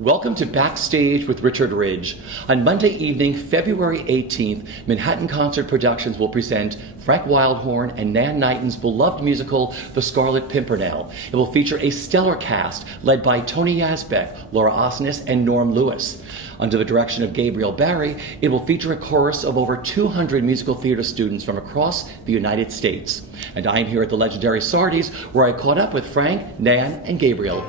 Welcome to Backstage with Richard Ridge. On Monday evening, February 18th, Manhattan Concert Productions will present Frank Wildhorn and Nan Knighton's beloved musical, The Scarlet Pimpernel. It will feature a stellar cast led by Tony Yazbek, Laura Osnes, and Norm Lewis. Under the direction of Gabriel Barre, it will feature a chorus of over 200 musical theater students from across the United States. And I'm here at the legendary Sardi's, where I caught up with Frank, Nan, and Gabriel.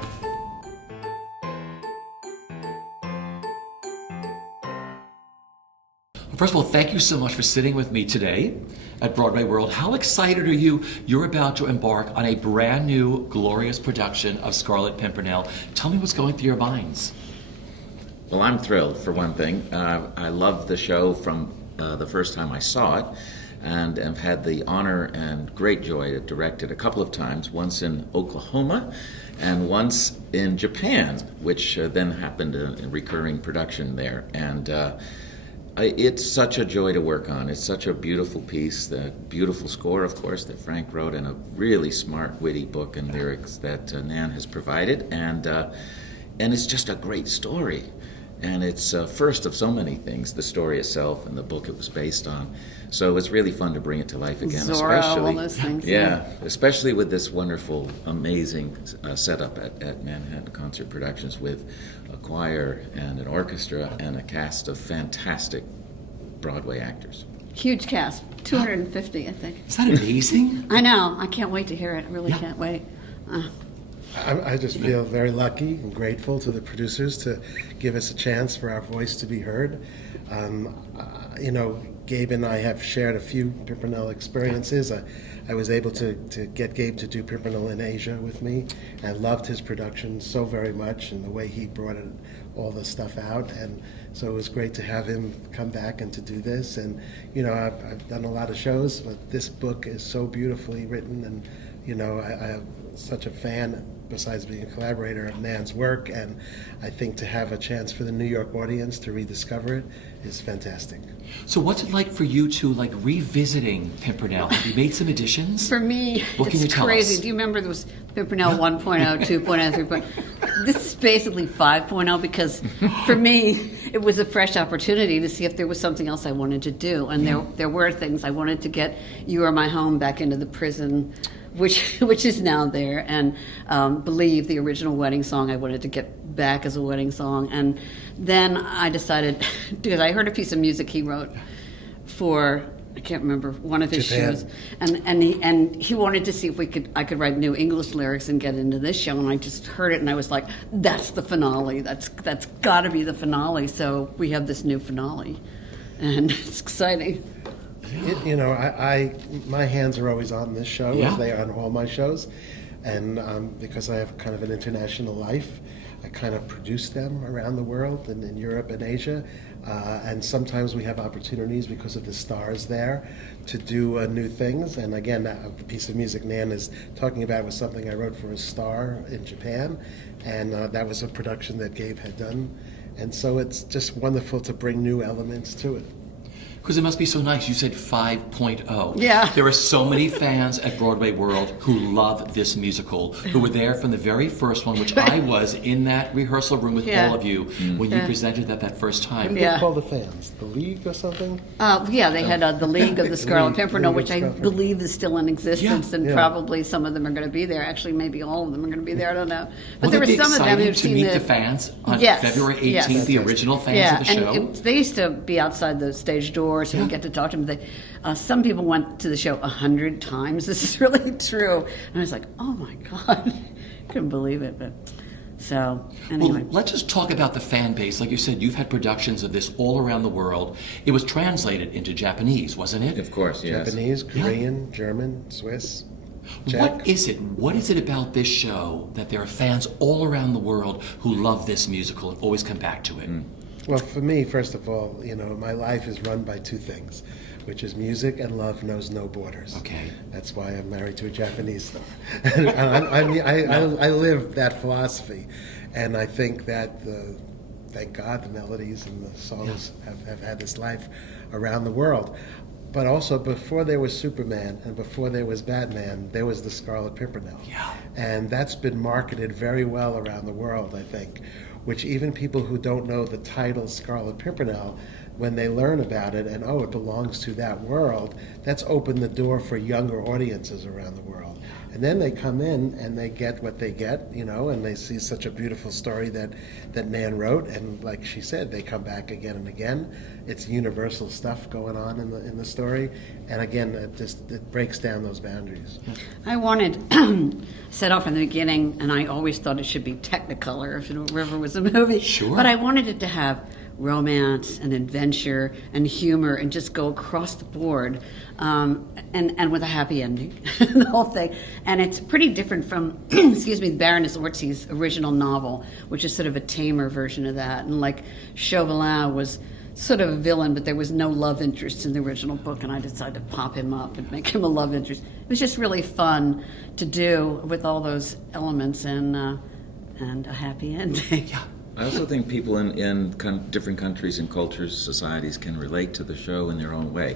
First of all, thank you so much for sitting with me today at BroadwayWorld. How excited are you? You're about to embark on a brand new, glorious production of Scarlet Pimpernel. Tell me what's going through your minds. Well, I'm thrilled, for one thing. I loved the show from the first time I saw it, and have had the honor and great joy to direct it a couple of times, once in Oklahoma and once in Japan, which then happened in recurring production there. And it's such a joy to work on. It's such a beautiful piece, the beautiful score, of course, that Frank wrote, and a really smart, witty book and lyrics that Nan has provided, and it's just a great story. And it's first of so many things, the story itself and the book it was based on. So it's really fun to bring it to life again, Zorro, especially all those things, yeah, especially with this wonderful, amazing setup at Manhattan Concert Productions with a choir and an orchestra and a cast of fantastic Broadway actors. Huge cast, 250, I think. Is that amazing? I know. I can't wait to hear it. I really can't wait. I just feel very lucky and grateful to the producers to give us a chance for our voice to be heard. Gabe and I have shared a few Pimpernel experiences. I was able to get Gabe to do Pimpernel in Asia with me. I loved his production so very much and the way he brought all the stuff out. And so it was great to have him come back and to do this. And, I've done a lot of shows, but this book is so beautifully written. And, I am such a fan, besides being a collaborator, of Nan's work. And I think to have a chance for the New York audience to rediscover it is fantastic. So what's it like for you to revisiting Pimpernel? Have you made some additions? For me, what can you it's tell crazy. us? Do you remember there was Pimpernel 1.0, 2.0, 3.0? This is basically 5.0 because for me, it was a fresh opportunity to see if there was something else I wanted to do. And there were things. I wanted to get You Are My Home back into the prison, which is now there, and Believe, the original wedding song, I wanted to get back as a wedding song. And then I decided, because I heard a piece of music he wrote for, I can't remember, one of his Japan. shows, and he wanted to see if I could write new English lyrics and get into this show, and I just heard it and I was like, that's the finale, that's got to be the finale. So we have this new finale, and it's exciting. My hands are always on this show, Yeah. as they are on all my shows, and because I have kind of an international life, I kind of produce them around the world and in Europe and Asia, and sometimes we have opportunities because of the stars there to do new things. And again, the piece of music Nan is talking about was something I wrote for a star in Japan, and that was a production that Gabe had done, and so it's just wonderful to bring new elements to it. Because it must be so nice. You said 5.0. Yeah. There are so many fans at BroadwayWorld who love this musical, who were there from the very first one, which I was in that rehearsal room with all of you when you presented that first time. What do they call the fans? The League or something? They had the League of the Scarlet Pimpernel, League of which I Scarlet believe is still in existence, and Yeah. probably some of them are going to be there. Actually, maybe all of them are going to be there. I don't know. But Will there it were be some of them exciting who've to seen meet the fans on February 18th, Yes. the original fans of the show? And they used to be outside the stage door, so you get to talk to them. Some people went to the show 100 times. This is really true. And I was like, oh my God, couldn't believe it. But so anyway. Well, let's just talk about the fan base. Like you said, you've had productions of this all around the world. It was translated into Japanese, wasn't it? Of course, yes. Japanese, Korean, German, Swiss, Czech. What is it? What is it about this show that there are fans all around the world who love this musical and always come back to it? Well, for me, first of all, my life is run by two things, which is music and love knows no borders. Okay. That's why I'm married to a Japanese star. And I live that philosophy, and I think that thank God the melodies and the songs have had this life around the world. But also, before there was Superman and before there was Batman, there was the Scarlet Pimpernel. Yeah. And that's been marketed very well around the world, I think, which even people who don't know the title Scarlet Pimpernel, when they learn about it and, oh, it belongs to that world, that's opened the door for younger audiences around the world. And then they come in and they get what they get, and they see such a beautiful story that Nan wrote, and like she said, they come back again and again. It's universal stuff going on in the story, and again, it breaks down those boundaries. I wanted set off in the beginning, and I always thought it should be Technicolor if River was a movie. Sure. But I wanted it to have romance and adventure and humor and just go across the board, and with a happy ending, the whole thing. And it's pretty different from, Baroness Orczy's original novel, which is sort of a tamer version of that. And like Chauvelin was sort of a villain, but there was no love interest in the original book, and I decided to pop him up and make him a love interest. It was just really fun to do with all those elements and a happy ending. Yeah. I also think people in different countries and cultures, societies can relate to the show in their own way.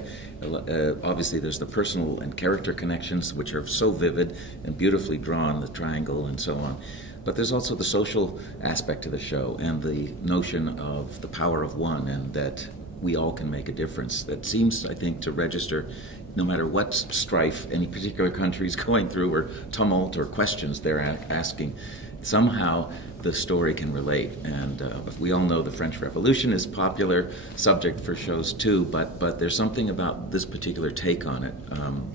Obviously, there's the personal and character connections, which are so vivid and beautifully drawn, the triangle and so on. But there's also the social aspect to the show and the notion of the power of one, and that we all can make a difference. That seems, I think, to register no matter what strife any particular country is going through, or tumult or questions they're asking. Somehow the story can relate, and we all know the French Revolution is a popular subject for shows too, but there's something about this particular take on it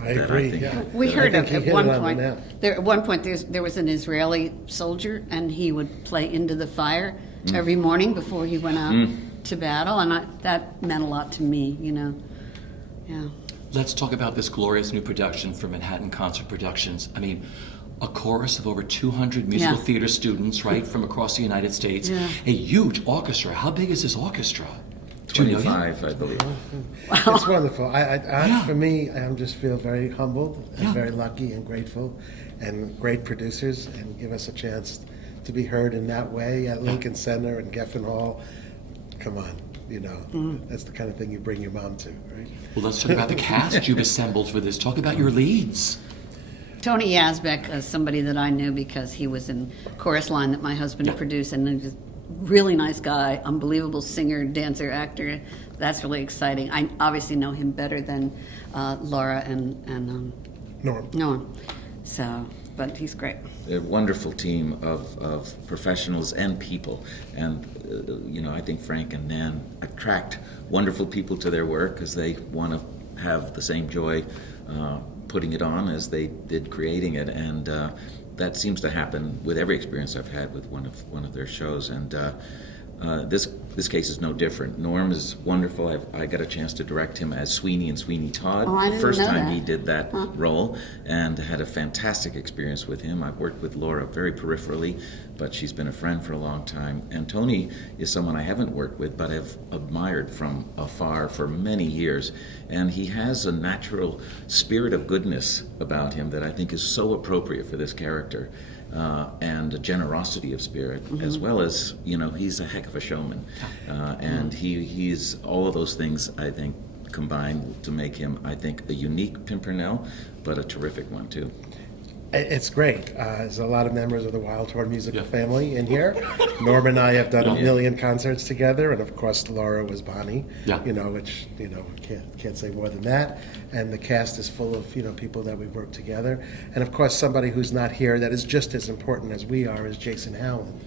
I that agree, I think yeah. We heard I think of he at hit one it on the point. nail. At one point, there was an Israeli soldier, and he would play Into the Fire every morning before he went out to battle, and that meant a lot to me. Yeah. Let's talk about this glorious new production from Manhattan Concert Productions. I mean, a chorus of over 200 musical Yeah. theater students, right, from across the United States. Yeah. A huge orchestra. How big is this orchestra? 2 million? 25, I believe. It's wonderful. For me, I just feel very humbled and Yeah. very lucky and grateful, and great producers, and give us a chance to be heard in that way at Lincoln Center and Geffen Hall. Come on, that's the kind of thing you bring your mom to, right? Well, let's talk about the cast you've assembled for this. Talk about your leads. Tony Yazbek is somebody that I knew because he was in Chorus Line that my husband produced, and he's a really nice guy, unbelievable singer, dancer, actor. That's really exciting. I obviously know him better than Laura and Norm. Noah. So, but he's great. A wonderful team of professionals and people, and I think Frank and Nan attract wonderful people to their work because they want to have the same joy putting it on as they did creating it, and that seems to happen with every experience I've had with one of their shows, and this case is no different. Norm is wonderful. I got a chance to direct him as Sweeney and Sweeney Todd Oh, I the didn't first know time that. he did that role, and had a fantastic experience with him. I've worked with Laura very peripherally, but she's been a friend for a long time. And Tony is someone I haven't worked with, but have admired from afar for many years. And he has a natural spirit of goodness about him that I think is so appropriate for this character. And a generosity of spirit, as well as, he's a heck of a showman. And he's all of those things, I think, combined to make him, I think, a unique Pimpernel, but a terrific one, too. It's great. There's a lot of members of the Wildhorn musical family in here. Norm and I have done a million concerts together, and of course Laura was Bonnie. Yeah. Which can't say more than that. And the cast is full of people that we've worked together, and of course somebody who's not here that is just as important as we are is Jason Howland.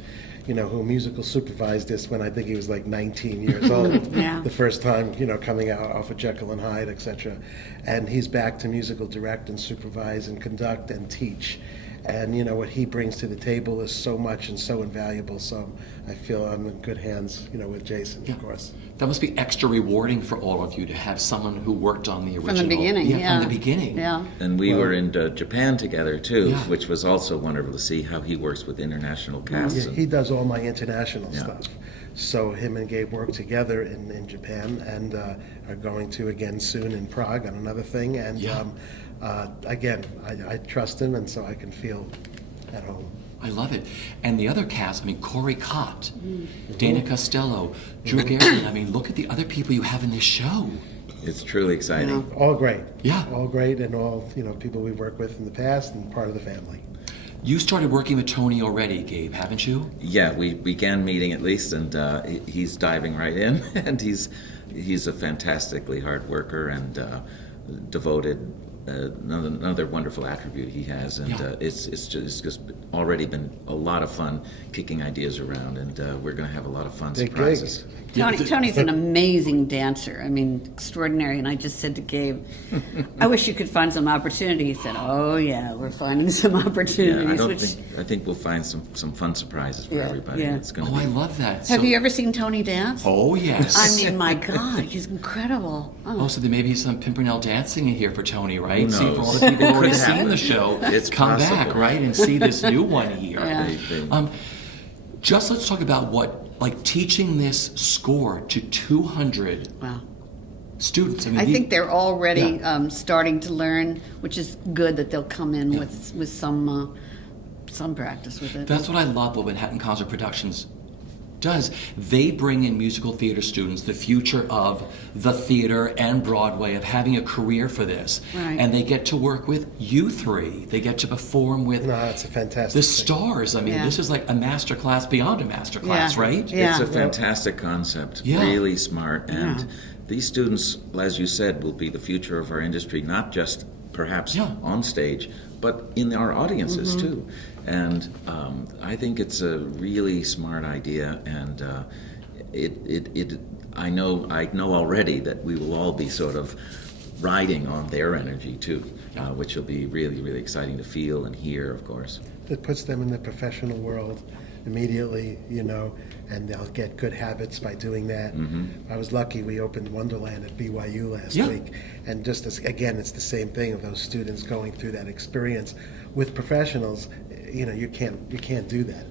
Who musical supervised this when I think he was like 19 years old, Yeah. the first time, coming out off of Jekyll and Hyde, etc. And he's back to musical direct and supervise and conduct and teach. And, what he brings to the table is so much and so invaluable. So I feel I'm in good hands, with Jason, of course. That must be extra rewarding for all of you to have someone who worked on the original. From the beginning, yeah. From the beginning. Yeah. And we were in Japan together, too, Yeah. which was also wonderful to see how he works with international casts. Yeah, he does all my international Yeah. stuff. So him and Gabe work together in Japan, and are going to again soon in Prague on another thing. And Yeah. again, I trust him, and so I can feel at home. I love it. And the other cast, Corey Cott, Dana Costello, Drew Garrett. Look at the other people you have in this show. It's truly exciting. All great. Yeah. All great, and all people we've worked with in the past, and part of the family. You started working with Tony already, Gabe, haven't you? Yeah, we began meeting at least, and he's diving right in, and he's a fantastically hard worker and devoted. Another wonderful attribute he has, and it's just already been a lot of fun kicking ideas around, and we're going to have a lot of fun Big surprises. gigs. Tony's an amazing dancer. I mean, extraordinary. And I just said to Gabe, I wish you could find some opportunity. He said, "Oh yeah, we're finding some opportunities." Yeah, I think we'll find some fun surprises for everybody. Yeah. It's going to Oh, be. I love that. Have you ever seen Tony dance? Oh, yes. I mean, my God, he's incredible. Oh, so there may be some Pimpernel dancing in here for Tony, right? Who See, for all knows? the people who've already Could seen happen. the show, It's come possible. back, right, and see this new one here. Yeah. Just let's talk about teaching this score to 200 Wow. students. I think they're already Yeah. starting to learn, which is good that they'll come in with some practice with it. That's what I love what Manhattan Concert Productions does. They bring in musical theater students, the future of the theater and Broadway, of having a career for this. Right. And they get to work with you three. They get to perform with No, it's a fantastic the thing. stars. I mean, Yeah. this is like a master class beyond a master class, Yeah. right? Yeah. It's a fantastic concept, Yeah. really smart, and Yeah. these students, as you said, will be the future of our industry, not just perhaps Yeah. on stage, but in our audiences too. And I think it's a really smart idea, and I know already that we will all be sort of riding on their energy too, which will be really, really exciting to feel and hear, of course. It puts them in the professional world immediately, and they'll get good habits by doing that. I was lucky we opened Wonderland at BYU last Yeah. week, and just as, again, it's the same thing of those students going through that experience with professionals. You can't do that,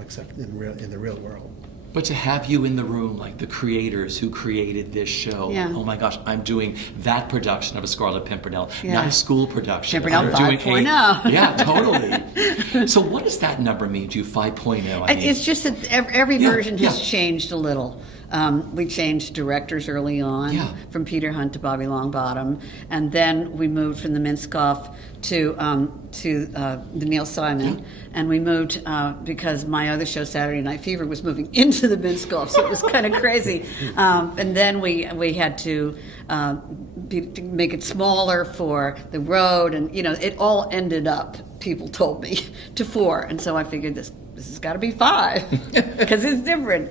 except in the real world. But to have you in the room, like the creators who created this show, Yeah. oh my gosh, I'm doing that production of a Scarlet Pimpernel, Yeah. not a school production. Pimpernel I'm doing 5.0. Yeah, totally. So what does that number mean to you, 5.0? I mean, It's just that every Yeah, version has yeah. changed a little. We changed directors early on, Yeah. from Peter Hunt to Bobby Longbottom, and then we moved from the Minskoff to the Neil Simon, and we moved because my other show, Saturday Night Fever, was moving into the Minskoff, so it was kind of crazy. And then we had to make it smaller for the road, and it all ended up, people told me, to 4, and so I figured this has got to be 5 because it's different.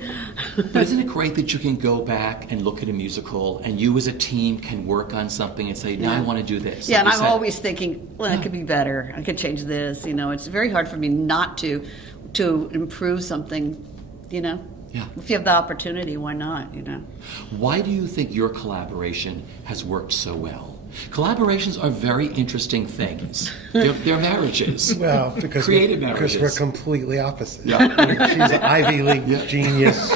But isn't it great that you can go back and look at a musical, and you as a team can work on something and say, now I want to do this. Yeah, Like and you I'm said. always thinking, well, it could be better. I could change this. It's very hard for me not to improve something. Yeah. If you have the opportunity, why not? Why do you think your collaboration has worked so well? Collaborations are very interesting things. They're marriages. Well, because Creative we're marriages. completely opposite. Yeah. She's an Ivy League genius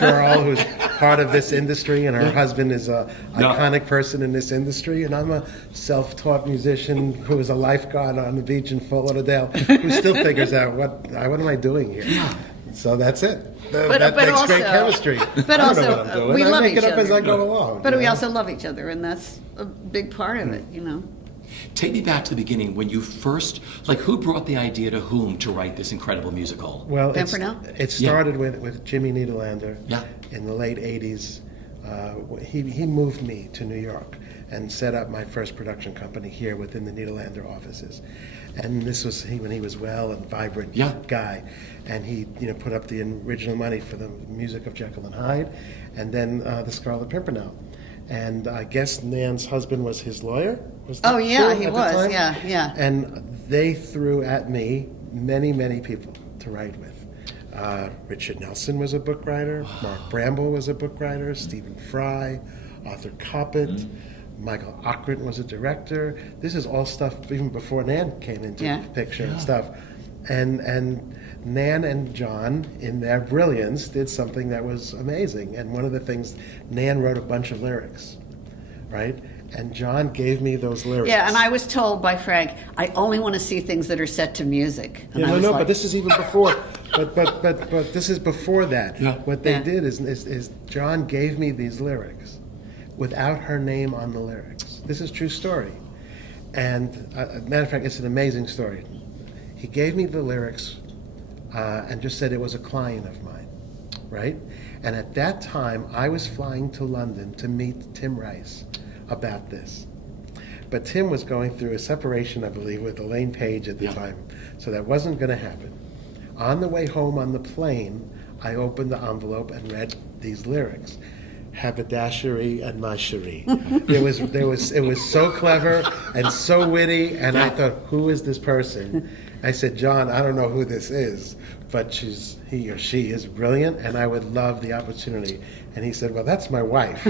girl who's part of this industry, and her husband is a iconic person in this industry, and I'm a self-taught musician who is a lifeguard on the beach in Fort Lauderdale who still figures out what am I doing here. Yeah. So that's it. But that makes great also- chemistry. But I don't also, know what I'm doing. we I love make each it up as other. I go along. But you we know? also love each other, and that's a big part of it. Take me back to the beginning when you first, who brought the idea to whom to write this incredible musical? Well, Pimpernel? it started with Jimmy Niederlander Yeah. in the late 80s. He moved me to New York and set up my first production company here within the Niederlander offices. And this was when he was well and vibrant Yeah. guy. And he put up the original money for the music of Jekyll and Hyde, and then the Scarlet Pimpernel. And I guess Nan's husband was his lawyer? Was that Oh, yeah, true he at the was. time? Yeah. And they threw at me many, many people to write with. Richard Nelson was a book writer. Mark Bramble was a book writer. Stephen Fry, Arthur Coppett, Michael Ockrent was a director. This is all stuff even before Nan came into the picture and stuff. And Nan and John, in their brilliance, did something that was amazing. And one of the things, Nan wrote a bunch of lyrics, right? And John gave me those lyrics. Yeah, and I was told by Frank, I only want to see things that are set to music. And Yeah, I was like, but this is even before. But this is before that. Yeah. What they Yeah. did is John gave me these lyrics without her name on the lyrics. This is true story. And matter of fact, it's an amazing story. He gave me the lyrics and just said it was a client of mine, right? And at that time, I was flying to London to meet Tim Rice about this. But Tim was going through a separation, I believe, with Elaine Page at the time, so that wasn't going to happen. On the way home on the plane, I opened the envelope and read these lyrics. Haberdashery and my cherie. It was so clever and so witty, and I thought, who is this person? I said, John, I don't know who this is, but he or she is brilliant, and I would love the opportunity. And he said, well, that's my wife,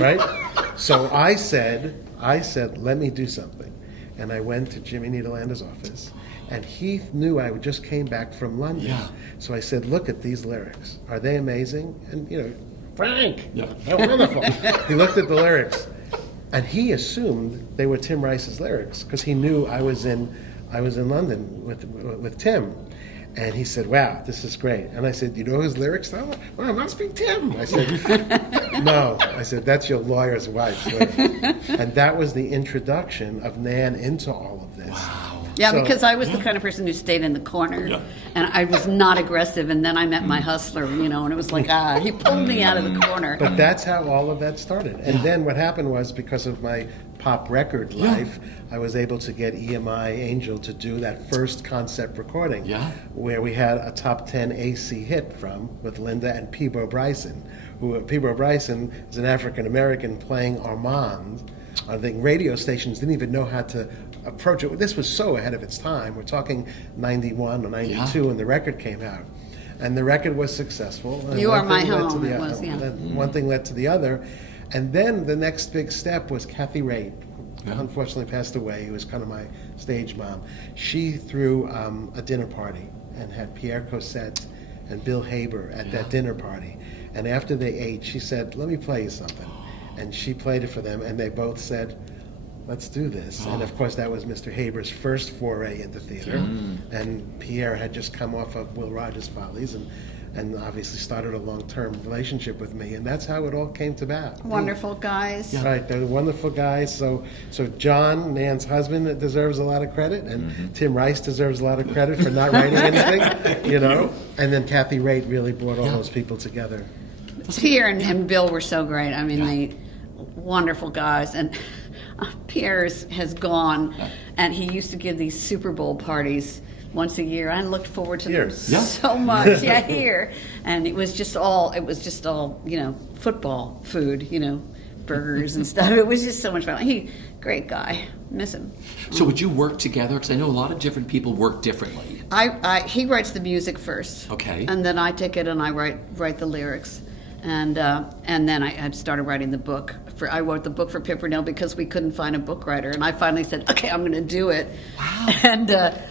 right? So I said, let me do something. And I went to Jimmy Niederlander's office, and he knew I just came back from London. Yeah. So I said, look at these lyrics. Are they amazing? And, Frank, they're wonderful. He looked at the lyrics, and he assumed they were Tim Rice's lyrics because he knew I was in London with Tim. And he said, wow, this is great. And I said, you know his lyrics though? Well, it must be Tim. I said, no. I said, that's your lawyer's wife's lyrics. And that was the introduction of Nan into all of this. Wow. Yeah, because I was the kind of person who stayed in the corner, and I was not aggressive. And then I met my hustler, and it was like, he pulled me out of the corner. But that's how all of that started. And then what happened was, because of my pop record life, I was able to get EMI Angel to do that first concept recording, where we had a top 10 AC hit with Linda and Peebo Bryson, Peebo Bryson is an African American playing Armand. I think radio stations didn't even know how to approach it. This was so ahead of its time. We're talking 91 or 92 when the record came out. And the record was successful. And You Are My Home, it was, One thing led to the other. And then the next big step was Kathy Raitt, who unfortunately passed away, who was kind of my stage mom. She threw a dinner party and had Pierre Cossette and Bill Haber at that dinner party. And after they ate, she said, let me play you something. And she played it for them, and they both said, let's do this. And of course, that was Mr. Haber's first foray into theater. And Pierre had just come off of Will Rogers' Follies and obviously started a long-term relationship with me. And that's how it all came to pass. Wonderful guys. Right, they're wonderful guys. So John, Nan's husband, deserves a lot of credit, and Tim Rice deserves a lot of credit for not writing anything, And then Kathy Raitt really brought all those people together. Pierre and Bill were so great. I mean, they wonderful guys. And Pierre has gone, and he used to give these Super Bowl parties once a year. I looked forward to them so much. Here. And it was just all, football food, burgers and stuff. It was just so much fun. Great guy. Miss him. So would you work together? Because I know a lot of different people work differently. He writes the music first. Okay. And then I take it and I write the lyrics. And then I had started writing the book. I wrote the book for Pimpernel because we couldn't find a book writer. And I finally said, okay, I'm going to do it. Wow. And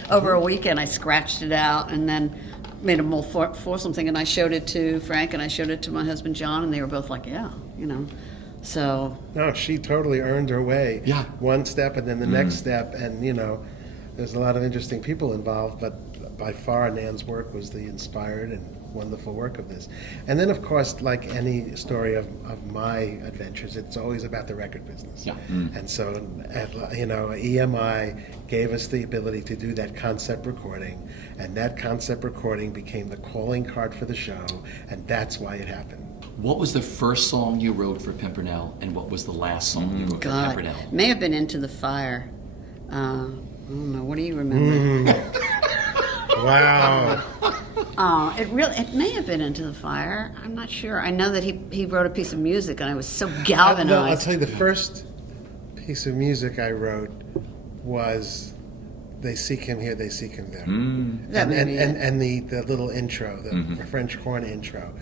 over a weekend, I scratched it out and then made a more fulsome thing. And I showed it to Frank and I showed it to my husband, John, and they were both like, So. No, she totally earned her way. Yeah. One step and then the next step. And, there's a lot of interesting people involved, but by far Nan's work was the inspired and wonderful work of this. And then, of course, like any story of my adventures, it's always about the record business. Yeah. And so, EMI gave us the ability to do that concept recording, and that concept recording became the calling card for the show, and that's why it happened. What was the first song you wrote for Pimpernel, and what was the last song you wrote for Pimpernel? May have been Into the Fire. I don't know. What do you remember? Wow. It may have been Into the Fire. I'm not sure. I know that he wrote a piece of music, and I was so galvanized. I'll tell you, the first piece of music I wrote was "They Seek Him Here, They Seek Him There," and the little intro, the French horn intro.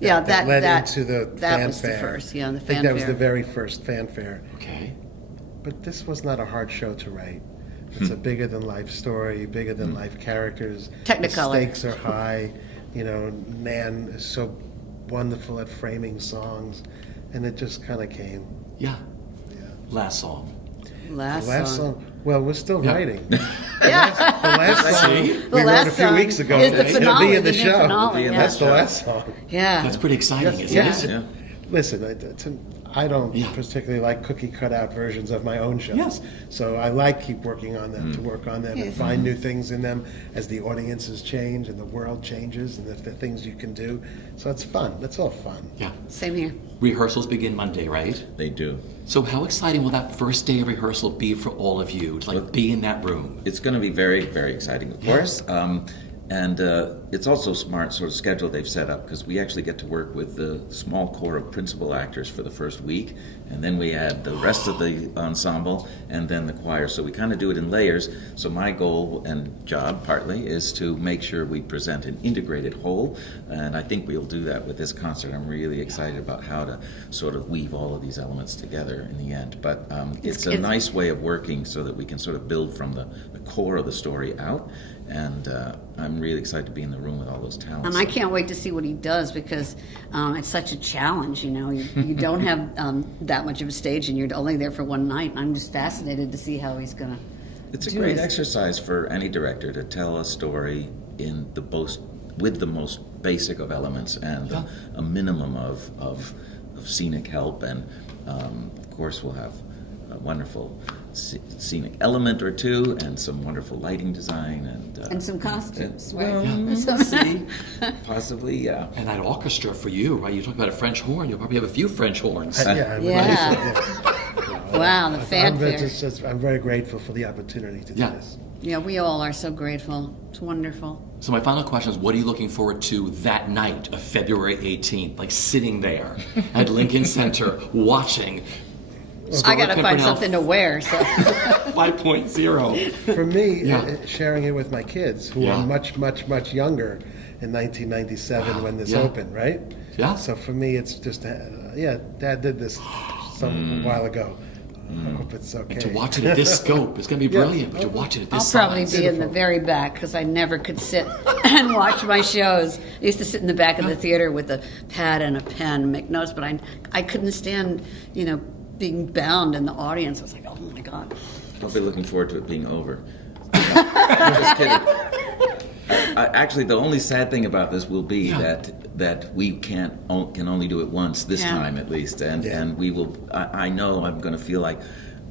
That led into the fanfare. That was the first, the fanfare. I think that was the very first fanfare. Okay. But this was not a hard show to write. It's a bigger-than-life story, bigger-than-life characters. Technicolor. The stakes are high. Nan is so wonderful at framing songs, and it just kind of came. Yeah. Last song. The last song. Well, we're still writing. The Yeah. last song we wrote a few weeks ago. Is the It'll finale, be in the new show. finale, That's the last song. Yeah. That's pretty exciting, isn't Yes. it? Yeah. Listen, I don't Yeah. particularly like cookie cutout versions of my own shows. Yes. So I like keep working on them, to work on them and find new things in them as the audiences change and the world changes and the things you can do. So it's fun. It's all fun. Yeah. Same here. Rehearsals begin Monday, right? They do. So how exciting will that first day of rehearsal be for all of you to be in that room? It's going to be very, very exciting, of course. And it's also smart sort of schedule they've set up, because we actually get to work with the small core of principal actors for the first week, and then we add the rest of the ensemble and then the choir. So we kind of do it in layers. So my goal and job partly is to make sure we present an integrated whole, and I think we'll do that with this concert. I'm really excited about how to sort of weave all of these elements together in the end. But it's a nice way of working so that we can sort of build from the core of the story out. And I'm really excited to be in the room with all those talents. And I can't wait to see what he does, because it's such a challenge. You know, you don't have that much of a stage, and you're only there for one night. I'm just fascinated to see how he's going to. It's a great exercise for any director to tell a story in with the most basic of elements and a minimum of scenic help, and of course we'll have a wonderful scenic element or two, and some wonderful lighting design, And some costumes, right? We'll see. Possibly, yeah. And that orchestra for you, right? You talk about a French horn. You'll probably have a few French horns. I would Yeah. like to, Wow, the fanfare. I'm very grateful for the opportunity to do this. Yeah, we all are so grateful. It's wonderful. So my final question is, what are you looking forward to that night of February 18th? Like sitting there at Lincoln Center watching I got to find Pimpernel something to wear. So 5.0. For me, Yeah. sharing it with my kids, who Yeah. are much, much, much younger in 1997 when this Yeah. opened, right? Yeah. So for me, it's just, Dad did this some while ago. I hope it's okay. To watch it at this scope, it's going to be brilliant, but to watch it at I'll this probably size. be in the very back, because I never could sit and watch my shows. I used to sit in the back of the theater with a pad and a pen and make notes, but I couldn't stand, being bound in the audience. I was like, oh my God. I'll be looking forward to it being over. I'm just kidding. Actually, the only sad thing about this will be that we can only do it once this time at least, and we will. I know I'm going to feel like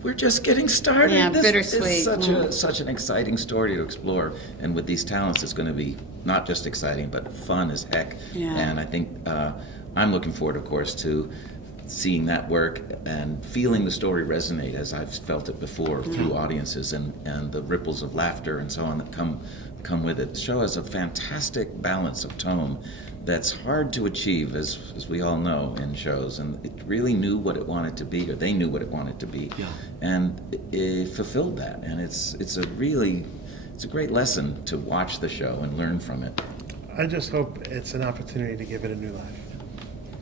we're just getting started. Yeah, This bittersweet. is such an exciting story to explore, and with these talents, it's going to be not just exciting but fun as heck. Yeah. And I think I'm looking forward, of course, to seeing that work and feeling the story resonate as I've felt it before through audiences, and the ripples of laughter and so on that come with it. The show has a fantastic balance of tone that's hard to achieve, as we all know in shows, and it really knew what it wanted to be, or they knew what it wanted to be, and it fulfilled that. And it's a great lesson to watch the show and learn from it. I just hope it's an opportunity to give it a new life.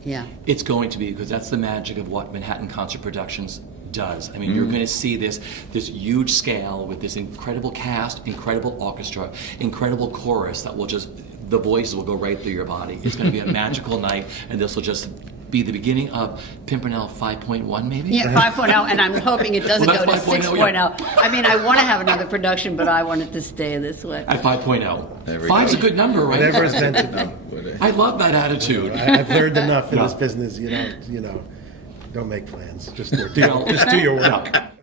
Yeah. It's going to be, because that's the magic of what Manhattan Concert Productions does. I mean, you're going to see this huge scale with this incredible cast, incredible orchestra, incredible chorus that will just, the voices will go right through your body. It's going to be a magical night, and this will just be the beginning of Pimpernel 5.1, maybe? Yeah, 5.0, and I'm hoping it doesn't Well, go to that's 5.0, 6.0. I mean, I want to have another production, but I want it to stay this way. At 5.0. There we Five's go. a good number, right? Whatever is meant to be. I love that attitude. I've learned enough in this business, don't make plans. Just do your work. Yeah.